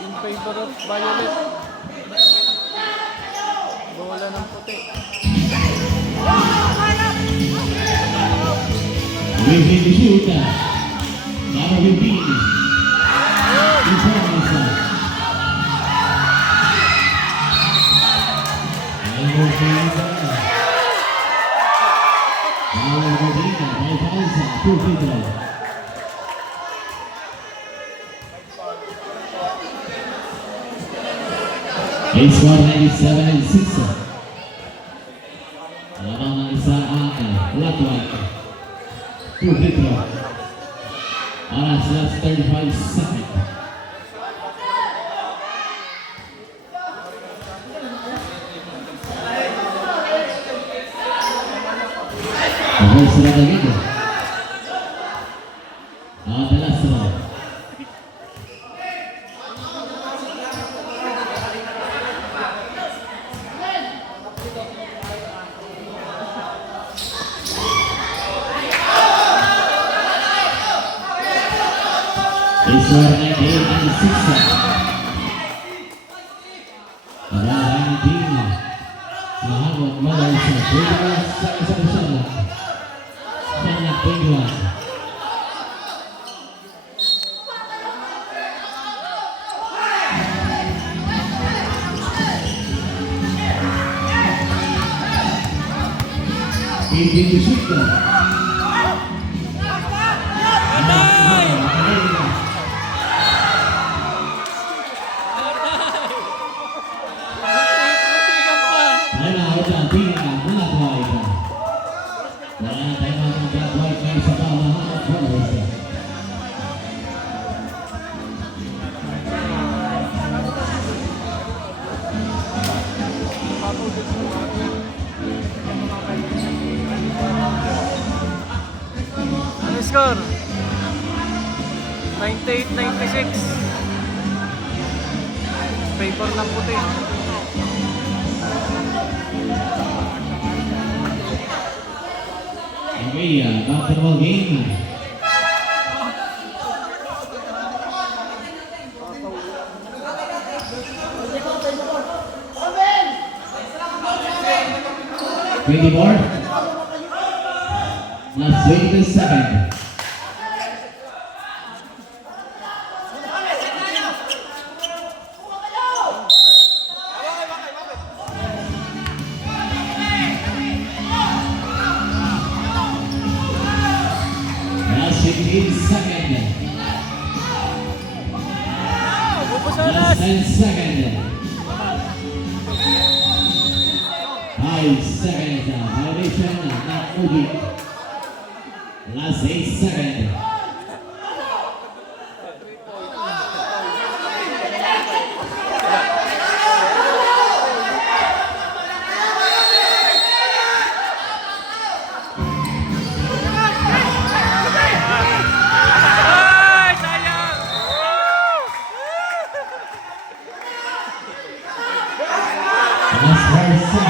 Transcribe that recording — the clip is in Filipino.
in favor of Violet. Bola ng puti. Waving the shooter. Para Vivini. Score 97-6. Lamang ng isa ang Latwag. 2 free throw. Oras last 35 seconds. Mahal sila na gito. The last round. Score 98-6. Maraming team. Mahamon mulai sa 21 sa isang sana. Sana 21. Pintu shoot. Score 98-96. Favor ng puti. Okay, basketball game. Board. Last 20 seconds. Last 15 seconds. Last 10 seconds. 5 seconds. Violation not moving. Last 8 seconds. Last 5 seconds.